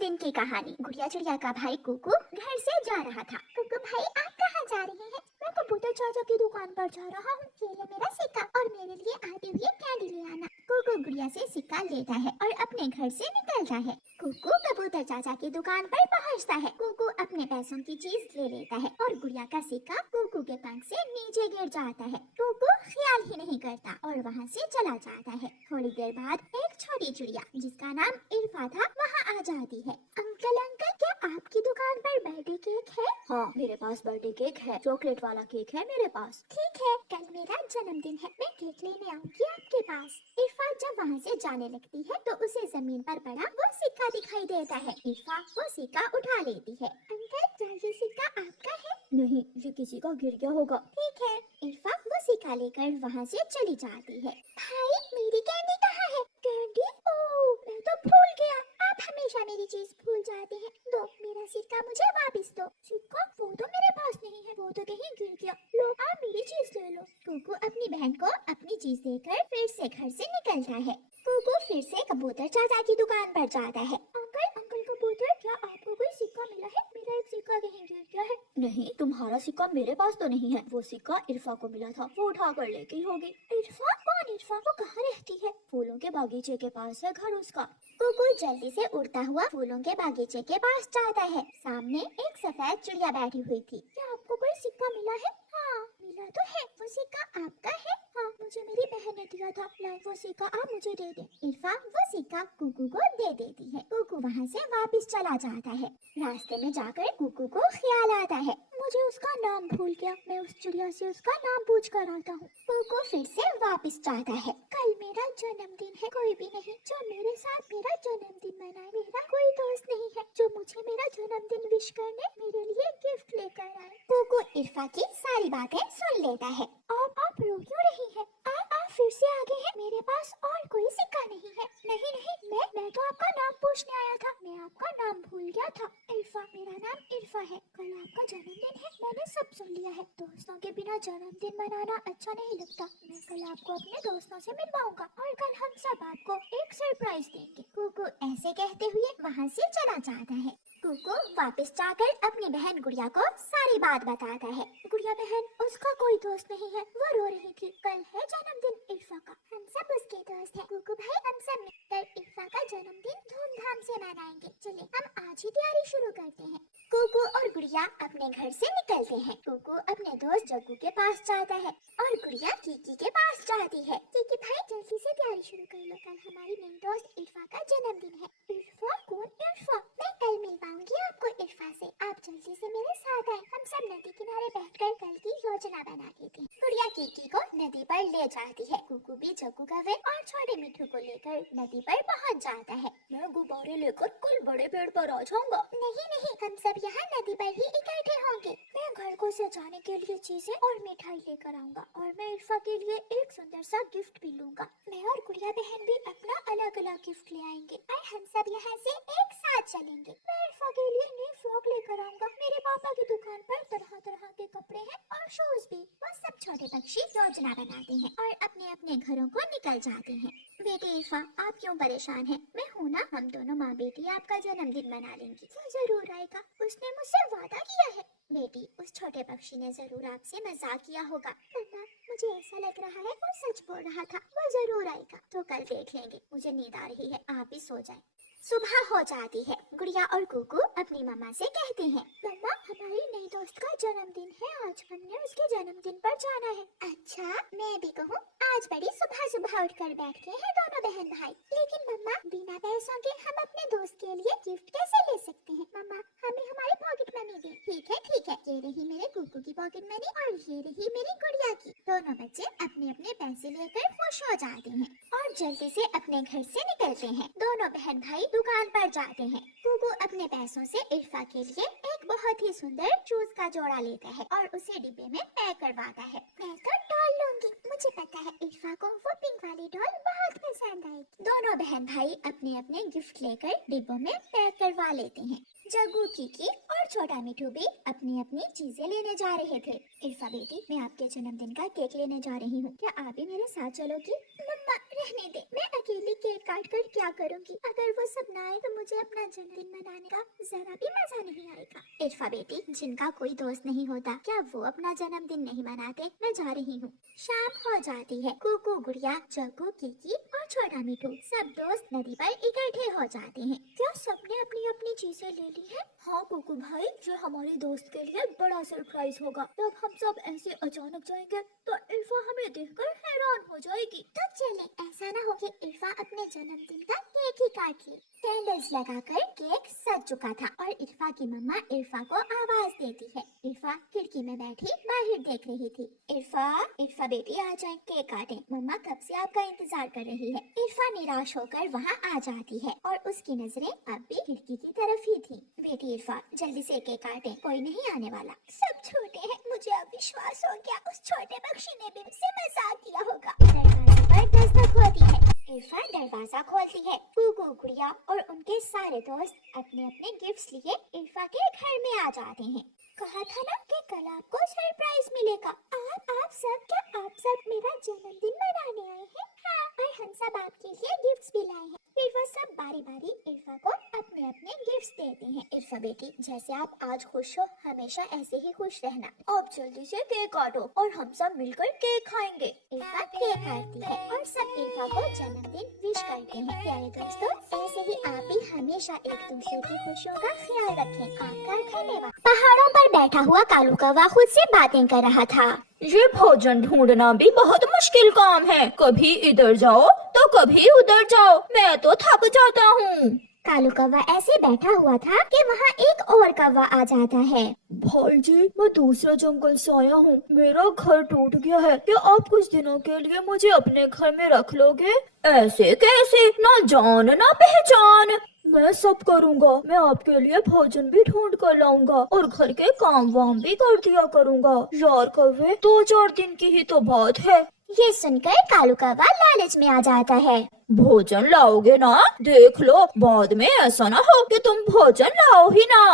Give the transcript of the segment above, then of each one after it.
जन्मदिन की कहानी। गुड़िया चिड़िया का भाई कुकू घर से जा रहा था। कुकू भाई आप कहाँ जा रहे हैं? मैं कबूतर चाचा की दुकान पर जा रहा हूँ। ये ले मेरा सिक्का और मेरे लिए आते हुए कैंडी ले आना। कुकू गुड़िया से सिक्का लेता है और अपने घर से निकलता है। कुकू कबूतर चाचा की दुकान पर पहुँचता है। कुकू अपने पैसों की चीज ले लेता है और गुड़िया का सिक्का कुकू के पंख से नीचे गिर जाता है। कुकू ख्याल ही नहीं करता और वहाँ से चला जाता है। थोड़ी देर बाद एक छोटी चिड़िया जिसका नाम इरफा था वहाँ आ जाती है। अंकल अंकल, क्या आपकी दुकान पर बर्थडे केक है? हाँ, मेरे पास बर्थडे केक है, चॉकलेट वाला केक है मेरे पास। ठीक है, कल मेरा जन्मदिन है, मैं केक लेने आऊंगी आपके पास। इरफा जब वहाँ से जाने लगती है तो उसे जमीन पर पड़ा वो सिक्का दिखाई देता है। इरफा वो सिक्का उठा लेती है। अंकल, क्या ये सिक्का आपका है? नहीं, ये किसी का गिर गया होगा। ठीक है, इरफा वो सिक्का लेकर वहाँ से चली जाती है। भाई, मेरी कैंडी कहाँ है? कैंडी? ओह, मैं तो भूल गया। आप हमेशा मेरी चीज भूल जाते हैं। दो, मेरा सिक्का मुझे वापस दो। सिक्का? वो तो मेरे पास नहीं है, वो तो कहीं गिर गया। लो, आप मेरी चीज ले लो। कुकू अपनी बहन को अपनी चीज देकर फिर से घर से निकलता है। कुकू फिर से कबूतर चाचा की दुकान पर जाता है। अंकल अंकल कबूतर, क्या आपको कोई सिक्का मिला है? मेरा एक सिक्का कहीं गिर गया है। नहीं, तुम्हारा सिक्का मेरे पास तो नहीं है। वो सिक्का इरफा को मिला था, वो उठा कर ले गई होगी। इरफा? कौन इरफा? वो कहाँ रहती है? फूलों के बागीचे के पास है घर उसका। कुकू जल्दी से उड़ता हुआ फूलों के बागीचे के पास जाता है। सामने एक सफेद चिड़िया बैठी हुई थी। क्या आपको कोई सिक्का मिला है? हाँ, मिला तो है। वो सिक्का आपका है? हाँ, मुझे मेरी बहन ने दिया था। लाओ, वो सिक्का आप मुझे दे दे। इरफा वो सिक्का कुकू को दे देती है। कुकू वहाँ से वापस चला जाता है। रास्ते में जाकर कुकू को ख्याल आता है, मुझे उसका नाम भूल गया। मैं उस चिड़िया से उसका नाम पूछ कर आता हूँ। कुकू फिर से वापस जाता है। कल मेरा जन्मदिन है, कोई भी नहीं जो मेरे साथ मेरा जन्मदिन मनाए। मेरा कोई दोस्त नहीं है जो मुझे मेरा जन्मदिन विश करने मेरे लिए गिफ्ट लेकर आए। कुकू इरफा की सारी बातें सुन लेता है। आप रो क्यों रही हैं? आप फिर से आ गए हैं। मेरे पास और कोई सिक्का नहीं है। नहीं नहीं, मैं तो आपका नाम पूछने आया था। मैं आपका नाम भूल गया था। इरफा, मेरा नाम इरफा है। कल आपका जन्मदिन है, मैंने सब सुन लिया है। दोस्तों के बिना जन्मदिन मनाना अच्छा नहीं लगता। मैं कल आपको अपने दोस्तों से मिलवाऊंगा और कल हम सब आपको एक सरप्राइज देंगे। कुकू ऐसे कहते हुए वहाँ से चला जाता है। कुकू वापस जाकर अपनी बहन गुड़िया को सारी बात बताता है। गुड़िया बहन, उसका कोई दोस्त नहीं है, वो रो रही थी। कल है जन्मदिन इरफा का, हम सब उसके दोस्त हैं। कुकू भाई, हम सब मिलकर इरफा का जन्मदिन धूमधाम से मनाएंगे। चले हम आज ही तैयारी शुरू करते हैं। कुकू और गुड़िया अपने घर से निकलते हैं। कुकू अपने दोस्त जग्गू के पास जाता है और गुड़िया कीकी के पास जाती है। कीकी भाई, जल्दी से तैयारी शुरू कर लो, कल हमारी नई दोस्त इरफा का जन्मदिन है। इरफा? कौन इरफा? मैं कल मिलवाऊंगी आपको इरफा से, आप जल्दी से मेरे साथ आए। हम सब नदी किनारे बैठकर कल की योजना बना लेते हैं। गुड़िया कीकी को नदी पर ले जाती है। कुकू भी जग्गू कौवे और छोटे मिठू को लेकर नदी पर पहुंच जाता है। मैं गुब्बारे लेकर कल बड़े पेड़ पर आ जाऊंगा। नहीं नहीं, हम सब यहाँ नदी पर ही इकट्ठे होंगे। मैं घर को सजाने के लिए चीजें और मिठाई लेकर आऊंगा और मैं इरफा के लिए एक सुंदर सा गिफ्ट भी लूंगा। मैं और गुड़िया बहन भी अपना अलग अलग गिफ्ट ले आएंगे और हम सब यहाँ से एक साथ चलेंगे। मैं इरफा के लिए नई फ्रॉक लेकर आऊंगा। मेरे पापा की दुकान पर तरह तरह के कपड़े हैं और शूज भी। वो सब छोटे पक्षी योजना बनाते हैं और अपने अपने घरों को निकल जाते हैं। बेटी इरफा, आप क्यों परेशान हैं? मैं हूँ ना, हम दोनों माँ बेटी आपका जन्मदिन मना लेंगे। वो जरूर आएगा, उसने मुझसे वादा किया है। बेटी, उस छोटे पक्षी ने जरूर आपसे मजाक किया होगा। मम्मा, मुझे ऐसा लग रहा है वो सच बोल रहा था। वो जरूर आएगा, तो कल देख लेंगे। मुझे नींद आ रही है, आप भी सो जाएं। सुबह हो जाती है। गुड़िया और कुकू अपनी मम्मा से कहते हैं, मम्मा, हमारी नई दोस्त का जन्मदिन है आज, हमने उसके जन्मदिन पर जाना है। अच्छा, मैं भी कहूँ, आज बड़ी सुबह सुबह उठकर बैठते हैं दोनों बहन भाई। लेकिन मम्मा, बिना पैसों के हम अपने दोस्त के लिए गिफ्ट कैसे ले सकते हैं? मम्मा, हमें हमारी पॉकेट मनी दे। ठीक है, ये रही मेरे कुकू की पॉकेट मनी और ये रही मेरी गुड़िया की। दोनों बच्चे अपने अपने पैसे लेकर खुश हो जाते हैं और जल्दी से अपने घर से निकलते हैं। दोनों बहन भाई दुकान पर जाते हैं। कुकू अपने पैसों से इरफा के लिए एक बहुत ही सुंदर शूज का जोड़ा लेता है और उसे डिब्बे में पैक करवाता है। मैं तो डॉल लूंगी, मुझे पता है इरफा को वो पिंक वाली डॉल बहुत पसंद आएगी। दोनों बहन भाई अपने अपने गिफ्ट लेकर डिब्बों में पैक करवा लेते हैं। जग्गू, कीकी और छोटा मिठू भी अपनी अपनी चीजें लेने जा रहे थे। इरफा बेटी, मैं आपके जन्मदिन का केक लेने जा रही हूँ, क्या आप भी मेरे साथ चलोगी? मम्मा रहने दे, मैं अकेली केक काट कर क्या करूँगी? अगर वो सब ना आए तो मुझे अपना जन्मदिन मनाने का जरा भी मजा नहीं आएगा। इरफा बेटी, जिनका कोई दोस्त नहीं होता क्या वो अपना जन्मदिन नहीं मनाते? मैं जा रही हूँ। शाम हो जाती है। कुकू, गुड़िया, जग्गू, कीकी और छोटा मिठू सब दोस्त नदी पर इकट्ठे हो जाते हैं। क्या सबने अपनी अपनी चीजें ले ली है? हाँ कुकू भाई, ये हमारे दोस्त के लिए बड़ा सरप्राइज होगा। जब हम सब ऐसे अचानक जाएंगे तो इरफा हमें देखकर हैरान हो जाएगी। तो चले, ऐसा ना हो कि इरफा अपने जन्मदिन का केक ही काट ले। कैंडल्स लगाकर केक सज चुका था और इरफा की मम्मा इरफा को आवाज देती है। इरफा खिड़की में बैठी बाहर देख रही थी। इरफा, इरफा बेटी आ जाए, केक काटें। मम्मा कब से आपका इंतजार कर रही है। इरफा निराश होकर वहाँ आ जाती है और उसकी नजरें अब भी खिड़की की तरफ ही थी। बेटी इरफा, जल्दी से केक काटें, कोई नहीं आने वाला। सब छोटे हैं, मुझे अब विश्वास हो गया उस छोटे बख्शी ने भी मुझसे मजाक किया होगा। दरवाजे पर दस्तक होती है। इरफा दरवाजा खोलती है। कुकू, गुड़िया और उनके सारे दोस्त अपने अपने गिफ्ट्स लिए इरफा के घर में आ जाते हैं। कहा था ना कि कल आपको सरप्राइज मिलेगा। आप सब, क्या आप सब मेरा जन्मदिन मनाने आए हैं? हाँ, और हम सब आपके लिए गिफ्ट्स भी लाए हैं। फिर वो सब बारी बारी इरफा को अपने अपने गिफ्ट्स देते हैं। इरफा बेटी, जैसे आप आज खुश हो, हमेशा ऐसे ही खुश रहना। आप जल्दी से केक काटो और हम सब मिलकर केक खाएंगे। इरफा केक काटती है और सब इरफा को जन्मदिन विश करते हैं। प्यारे दोस्तों, ऐसे ही आप भी हमेशा एक दूसरे की खुशियों का ख्याल रखें। आपका धन्यवाद। पहाड़ों पर बैठा हुआ कालू कौवा खुद से बातें कर रहा था। ये भोजन ढूंढना भी बहुत मुश्किल काम है। कभी इधर जाओ तो कभी उधर जाओ, मैं तो थक जाता हूँ। कालू कौवा ऐसे बैठा हुआ था कि वहाँ एक और कौवा आ जाता है। भाई जी, मैं दूसरे जंगल से आया हूँ, मेरा घर टूट गया है, क्या आप कुछ दिनों के लिए मुझे अपने घर में रख लोगे? ऐसे कैसे, ना जान ना पहचान। मैं सब करूँगा, मैं आपके लिए भोजन भी ढूंढ कर लाऊंगा और घर के काम वाम भी कर दिया करूँगा। यार कौवे, 2-4 दिन की ही तो बात है। ये सुनकर कालू कौवा लालच में आ जाता है। भोजन लाओगे ना? देख लो, बाद में ऐसा ना हो कि तुम भोजन लाओ ही ना।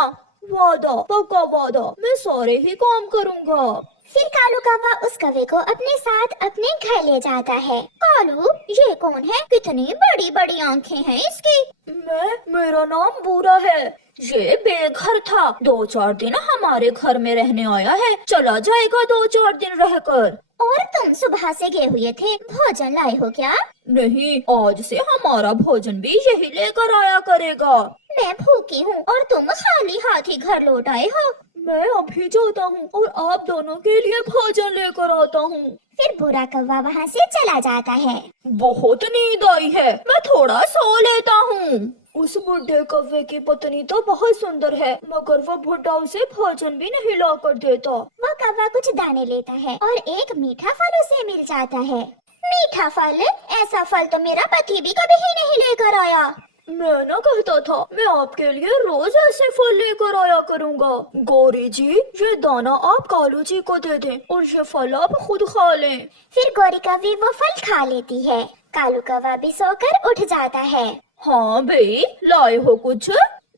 वादा, पक्का वादा, मैं सारे ही काम करूँगा। फिर कालू कौवा उस कौवे को अपने साथ अपने घर ले जाता है। कालू, ये कौन है? कितनी बड़ी बड़ी आंखें हैं इसकी। मेरा नाम बूरा है। ये बेघर था, 2-4 दिन हमारे घर में रहने आया है, चला जाएगा 2-4 दिन रहकर। और तुम सुबह से गए हुए थे, भोजन लाए हो क्या? नहीं, आज से हमारा भोजन भी यही लेकर आया करेगा। मैं भूखी हूँ और तुम खाली हाथ ही घर लौट आए हो। मैं अभी जाता हूँ और आप दोनों के लिए भोजन लेकर आता हूँ। फिर बुरा कौवा वहाँ से चला जाता है। बहुत नींद आई है, मैं थोड़ा सो लेता हूँ। उस बुढ़े कौवे की पत्नी तो बहुत सुंदर है, मगर वो बुढ़ा उसे भोजन भी नहीं ला कर देता। वो कौवा कुछ दाने लेता है और एक मीठा फल उसे मिल जाता है। मीठा फल? ऐसा फल तो मेरा पति भी कभी ही नहीं लेकर आया। मैं ना कहता था, मैं आपके लिए रोज ऐसे फल लेकर आया करूँगा। गौरी जी, ये दाना आप कालू जी को दे दें और ये फल आप खुद खा लें। फिर गौरी कौवी वो फल खा लेती है। कालू कौवा भी सोकर उठ जाता है। हाँ भाई, लाए हो कुछ?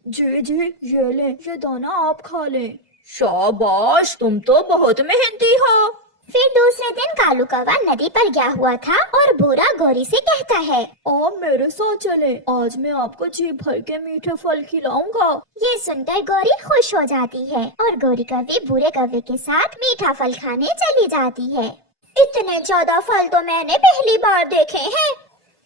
जी जी, ये ले, ये दाना आप खा लें। शाबाश, तुम तो बहुत मेहनती हो। फिर दूसरे दिन कालू कौवा नदी पर गया हुआ था और बूरा गौरी से कहता है, आप मेरे साथ चले, आज मैं आपको जी भर के मीठे फल खिलाऊंगा। ये सुनकर गौरी खुश हो जाती है और गौरी कौवी बूरे कौवे के साथ मीठा फल खाने चली जाती है। इतने ज्यादा फल तो मैंने पहली बार देखे हैं।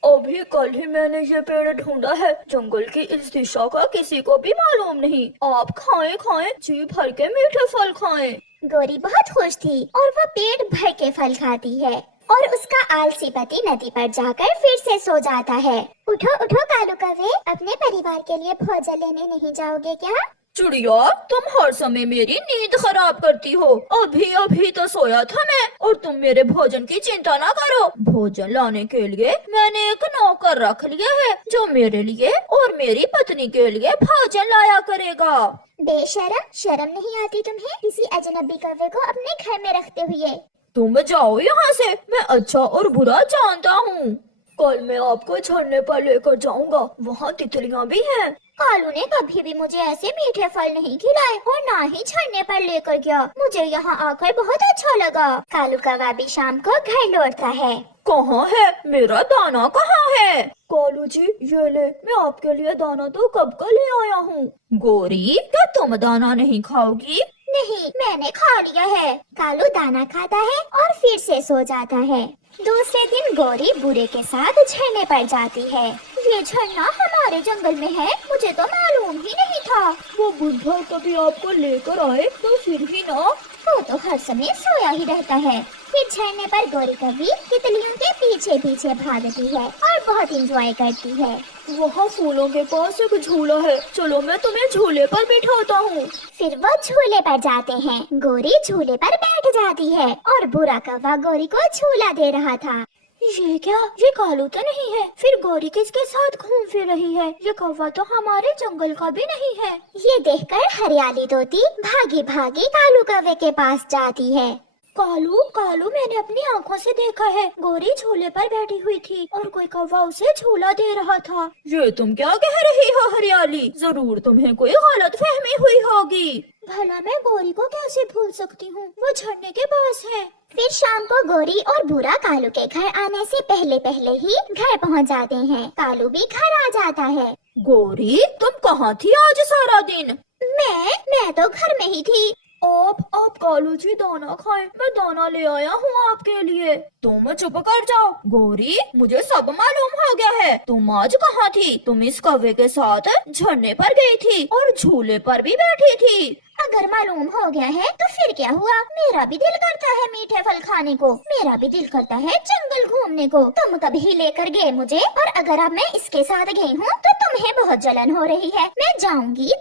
अभी कल ही मैंने ये पेड़ ढूंढा है, जंगल की इस दिशा का किसी को भी मालूम नहीं। आप खाएं खाएं, जी भर के मीठे फल खाएं। गौरी बहुत खुश थी और वो पेट भर के फल खाती है और उसका आलसी पति नदी पर जाकर फिर से सो जाता है। उठो उठो कालू कौवे, अपने परिवार के लिए भोजन लेने नहीं जाओगे क्या? चिड़िया, तुम हर समय मेरी नींद खराब करती हो। अभी अभी तो सोया था मैं और तुम मेरे भोजन की चिंता ना करो। भोजन लाने के लिए मैंने एक नौकर रख लिया है जो मेरे लिए और मेरी पत्नी के लिए भोजन लाया करेगा। बेशरम, शर्म नहीं आती तुम्हें किसी अजनबी कौवे को अपने घर में रखते हुए? तुम जाओ यहाँ से, मैं अच्छा और बुरा जानता हूँ। कल मैं आपको झरने पर लेकर जाऊँगा, वहाँ तितलियाँ भी हैं। कालू ने कभी भी मुझे ऐसे मीठे फल नहीं खिलाए और ना ही झरने पर लेकर गया। मुझे यहाँ आकर बहुत अच्छा लगा। कालू कौवा भी शाम को घर लौटता है। कहाँ है मेरा दाना, कहाँ है? कालू जी ये ले, मैं आपके लिए दाना तो कब का ले आया हूँ। गोरी क्या तुम दाना नहीं खाओगी? नहीं, मैंने खा लिया है। कालू दाना खाता है और फिर से सो जाता है। दूसरे दिन गौरी बुरे के साथ झरने पर जाती है। ये झरना हमारे जंगल में है, मुझे तो मालूम ही नहीं था। वो बुढ़ा कभी आपको लेकर आए तो फिर ही ना। वो तो हर समय सोया ही रहता है। फिर झरने पर गौरी कभी तितलियों के पीछे पीछे भागती है और बहुत एंजॉय करती है। वहाँ फूलों के पास एक झूला है, चलो मैं तुम्हें झूले पर बिठाता हूँ। फिर वो झूले पर जाते हैं। गौरी झूले पर बैठ जाती है और बुरा कौवा गौरी को झूला दे रहा था। ये क्या, ये कालू तो नहीं है? फिर गौरी किसके साथ घूम फिर रही है? ये कौवा तो हमारे जंगल का भी नहीं है। ये देखकर हरियाली तोती भागी भागी कालू कौवे के पास जाती है। कालू कालू, मैंने अपनी आंखों से देखा है, गौरी झूले पर बैठी हुई थी और कोई कौवा उसे झूला दे रहा था। ये तुम क्या कह रही हो हरियाली? जरूर तुम्हें कोई गलत फहमी हुई होगी। भला मैं गौरी को कैसे भूल सकती हूँ, वो झरने के पास है। फिर शाम को गौरी और बुरा कालू के घर आने से पहले पहले ही घर पहुँच जाते हैं। कालू भी घर आ जाता है। गौरी तुम कहाँ थी आज सारा दिन? मैं तो घर में ही थी। आप कालू जी दाना खाएं, मैं दाना ले आया हूँ आपके लिए। तुम चुप कर जाओ। गौरी मुझे सब मालूम हो गया है, तुम आज कहाँ थी? तुम इस कौवे के साथ झरने पर गई थी और झूले पर भी बैठी थी। अगर मालूम हो गया है तो फिर क्या हुआ, मेरा भी दिल करता है मीठे फल खाने को, मेरा भी दिल करता है जंगल घूमने को। तुम कभी लेकर गए मुझे, और अगर अब मैं इसके साथ गई हूँ तो तुम्हें बहुत जलन हो रही है। मैं जाऊंगी।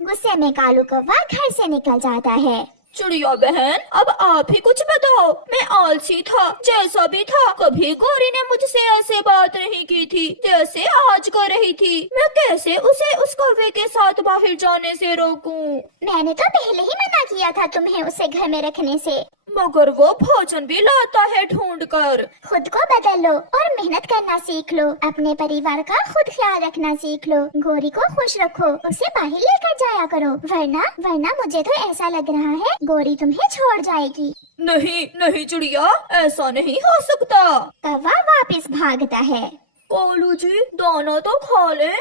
गुस्से में कालू कौवा घर से निकल जाता है। चिड़िया बहन, अब आप ही कुछ बताओ। मैं आलसी था, जैसा भी था, कभी गौरी ने मुझसे ऐसे बात नहीं की थी जैसे आज कर रही थी। मैं कैसे उसे उस कौवे के साथ बाहर जाने से रोकूं? मैंने तो पहले ही मना किया था तुम्हें उसे घर में रखने से। मगर वो भोजन भी लाता है ढूंढ कर। खुद को बदल लो और मेहनत करना सीख लो। अपने परिवार का खुद ख्याल रखना सीख लो। गौरी को खुश रखो, उसे बाहर लेकर जाया करो, वरना मुझे तो ऐसा लग रहा है गौरी तुम्हें छोड़ जाएगी। नहीं चिड़िया, ऐसा नहीं हो सकता। कौवा वापस भागता है। कालू जी दाना तो खा ले।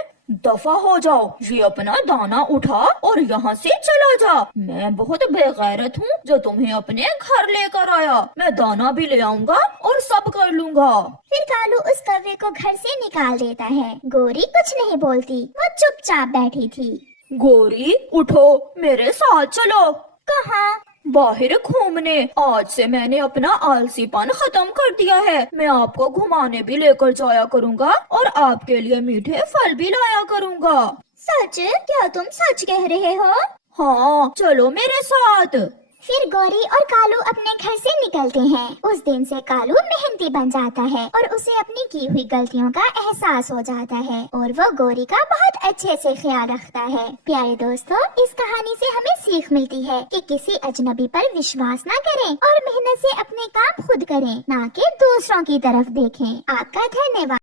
दफा हो जाओ, ये अपना दाना उठा और यहाँ से चला जा। मैं बहुत बेगैरत हूँ जो तुम्हें अपने घर लेकर आया। मैं दाना भी ले आऊंगा और सब कर लूंगा। फिर कालू उस कौवे को घर से निकाल देता है। गौरी कुछ नहीं बोलती, वो चुपचाप बैठी थी। गौरी उठो, मेरे साथ चलो। कहाँ? बाहर घूमने। आज से मैंने अपना आलसीपन खत्म कर दिया है। मैं आपको घुमाने भी लेकर जाया करूँगा और आपके लिए मीठे फल भी लाया करूँगा। सच? क्या तुम सच कह रहे हो? हाँ, चलो मेरे साथ। फिर गौरी और कालू अपने घर से निकलते हैं। उस दिन से कालू मेहनती बन जाता है और उसे अपनी की हुई गलतियों का एहसास हो जाता है और वो गौरी का बहुत अच्छे से ख्याल रखता है। प्यारे दोस्तों, इस कहानी से हमें सीख मिलती है कि किसी अजनबी पर विश्वास न करें और मेहनत से अपने काम खुद करें, ना कि दूसरों की तरफ देखें। आपका धन्यवाद।